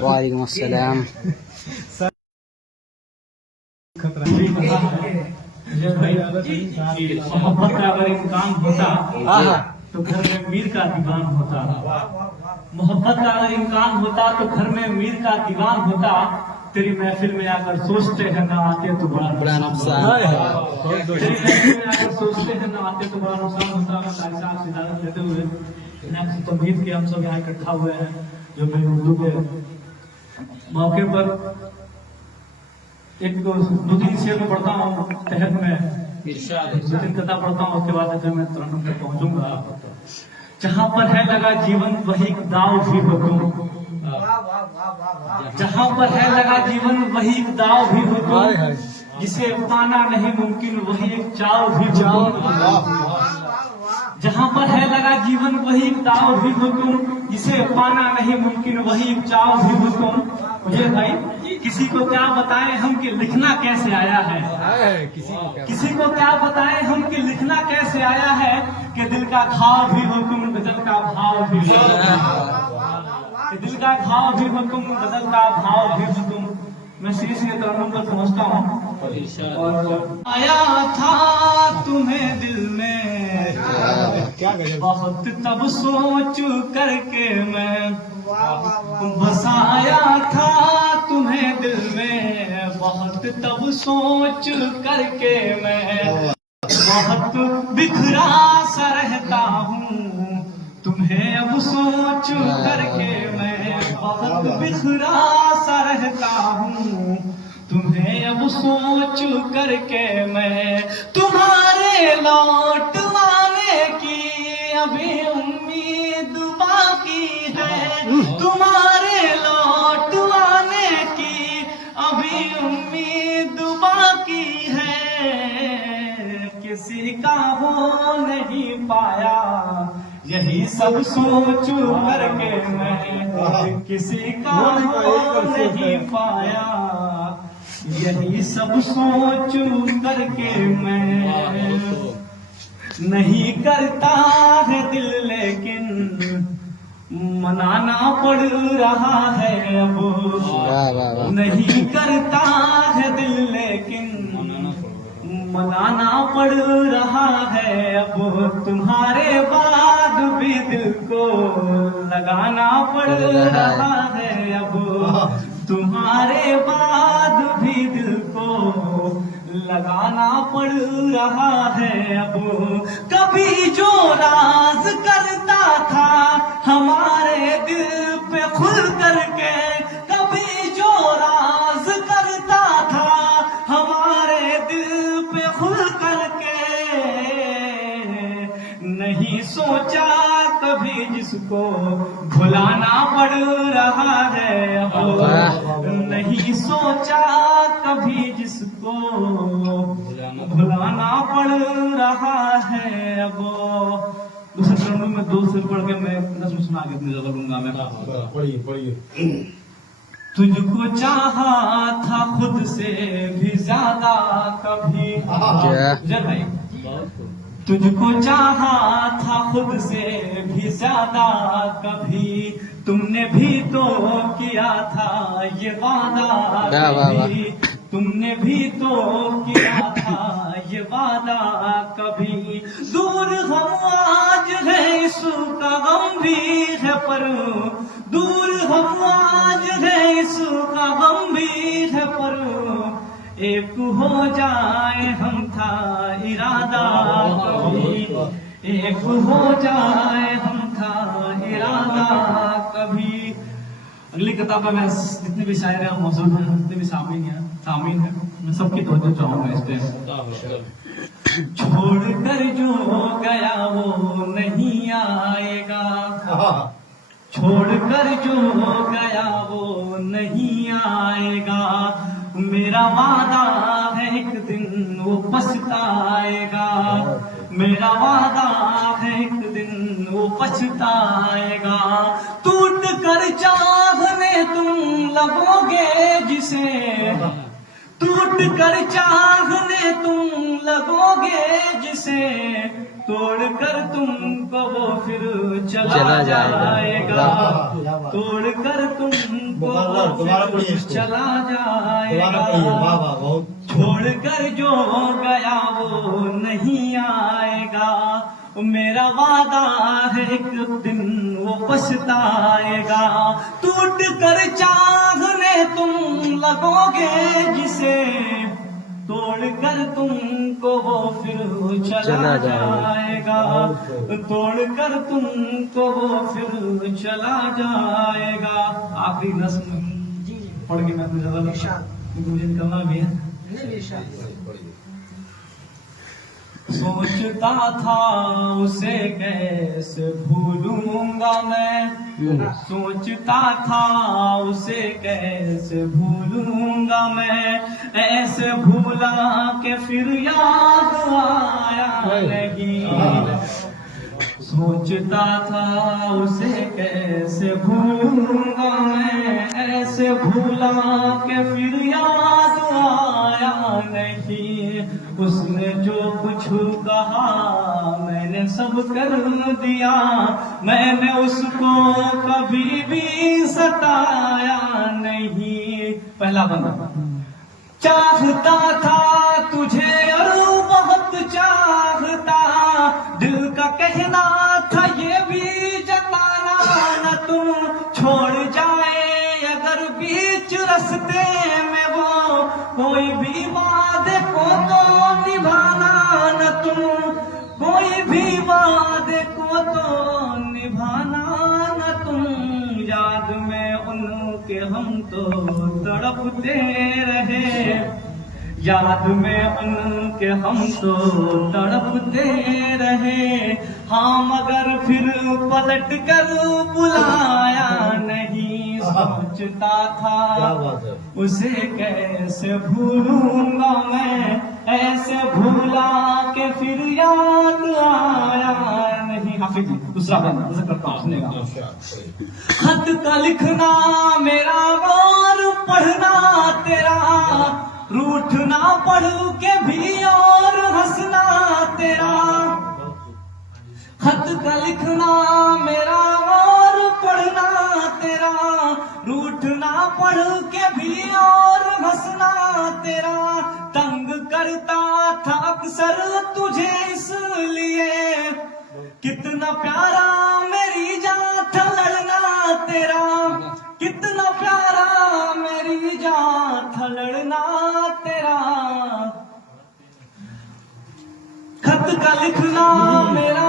वालेकुम अस्सलाम। मोहब्बत का अगर इम्कान होता तो घर में मीर का दीवान होता। मोहब्बत का अगर इम्कान होता तो घर में मीर का दीवान होता। तेरी महफिल में आकर सोचते हैं ना आते तो बड़ा नुकसान। तेरी महफिल में आकर सोचते हैं ना आते तो बड़ा नुकसान होता। मैं साहब से इजाजत लेते हुए तौहीद के हम सब यहाँ इकट्ठा हुए हैं, जो मैं उर्दू के मौके पर एक दो तीन शेर में पढ़ता हूँ, तहत में दो तीन कथा पढ़ता हूँ, उसके बाद फिर मैं तरन्नुम तक पहुंचूंगा। जहाँ पर है लगा जीवन वही दाव भी हो तुम, जहाँ पर है लगा जीवन वही दाव भी हो तुम, जिसे पाना नहीं मुमकिन वही एक चाव भी हो तुम। जहाँ पर है लगा जीवन वही दाव भी हो तुम, जिसे पाना नहीं मुमकिन वही एक चाव भी हो तुम। मुझे भाई किसी को क्या बताएं हम कि लिखना कैसे आया है, किसी को क्या बताएं हम कि लिखना कैसे आया है, कि दिल का घाव भी हो तुम गजल का भाव भी हो, दिल का घाव भी हो तुम गजल का भाव भी हो तुम। मैं श्री श्री तरन्नुम पर पहुंचता हूँ। और आया था तुम्हें दिल में बहुत तब सोच करके मैं, बसाया था तुम्हें दिल में बहुत तब सोच करके मैं, बहुत बिखरा सा रहता हूँ तुम्हें अब सोच करके मैं, बहुत बिखरा सा रहता हूँ तुम्हें अब सोच करके मैं। तुम्हारे लौट आने की अभी उम्मीद बाकी है, तुम्हारे लौट आने की अभी उम्मीद बाकी है, किसी का हो नहीं पाया यही सब सोच करके मैं, किसी का हो नहीं पाया यही सब सोच करके मैं। नहीं करता है दिल लेकिन मनाना पड़ रहा है अब, नहीं करता है दिल लेकिन मनाना पड़ रहा है अब, तुम्हारे बाद भी दिल को लगाना पड़ रहा है अब, तुम्हारे बाद भी दिल को लगाना पड़ रहा है अब। कभी जो राज करता था हमारे दिल पे खुल करके, कभी जो राज करता था हमारे दिल पे खुल करके, नहीं सोचा कभी जिसको भुलाना पड़ रहा है अब, नहीं सोचा कभी जिसको भुलाना पड़ रहा है अब। दूसरे तरन्नुम में दो सिर पढ़ के मैं नज़्म सुना के अपनी जगह लूंगा मैं। पढ़िए। तुझको चाहा था खुद से भी ज्यादा कभी, जय भाई, तुझको चाहा था खुद से भी ज्यादा कभी, तुमने भी तो किया था ये वादा कभी, तुमने भी तो किया था ये वादा कभी। दूर हम आज है इसका गम भी है पर, दूर हम आज है इसका गम भी है पर, एक हो जाए हम था इरादा कभी, एक हो जाए हम था इरादा कभी। अगली किताब में जितने भी शायर हैं मौजूद हैं, जितने भी सामीन हैं मैं सबकी तवज्जो चाहूंगा इस पे। छोड़कर जो गया वो नहीं आएगा, छोड़कर जो गया वो नहीं आएगा, मेरा वादा है एक दिन वो पछताएगा, मेरा वादा है एक दिन वो पछताएगा। टूट कर चाहने तुम लगोगे जिसे, टूट कर चाहने तुम लगोगे जिसे, तोड़ कर तुमको वो फिर चला जाएगा। तोड़ कर तुमको वो फिर चला जाएगा। छोड़ कर जो गया वो नहीं आएगा। मेरा वादा है एक दिन वो पछताएगा। टूट कर चाहने तुम लगोगे जिसे, तोड़ कर तुमको वो फिर चला जाएगा। तोड़ कर तुमको वो फिर चला जाएगा। आखिरी नस्ल पढ़ के मैं अपने ज्यादा मुझे निकलना भी है। सोचता था उसे कैसे भूलूंगा मैं, सोचता था उसे कैसे भूलूंगा मैं। ऐसे भूला के फिर याद आया नहीं। सोचता था उसे कैसे भूलूंगा मैं। ऐसे भूला के फिर याद आया नहीं। उसने जो कुछ कहा मैंने सब कर दिया। मैंने उसको कभी भी सताया नहीं। पहला बंदा चाहता था तुझे और बहुत चाहता। दिल का कहना था ये भी जताना न तुम छोड़ जाए अगर बीच रास्ते में वो। कोई भी वादे को तो निभाना न तुम, कोई भी वादे को तो निभाना न तुम। याद में उनके हम तो तड़पते रहे। याद में उनके हम तो तड़पते रहे। हाँ मगर फिर पलट कर बुलाया नहीं। सोचता था उसे कैसे भूलूंगा मैं। ऐसे भूला के फिर याद आया नहीं। हाफिज जी दूसरा बंदा उसे करता हूँ, सुनेगा। खत का लिखना मेरा और पढ़ना तेरा, रूठना पढ़ के भी और हंसना तेरा। खत का लिखना मेरा और पढ़ना तेरा, रूठना पढ़ के भी और हंसना तेरा। तंग करता था अक्सर तुझे इसलिए, कितना प्यारा मेरी जान था लड़ना तेरा। कितना प्यारा मेरी जान था लड़ना तेरा। खत का लिखना मेरा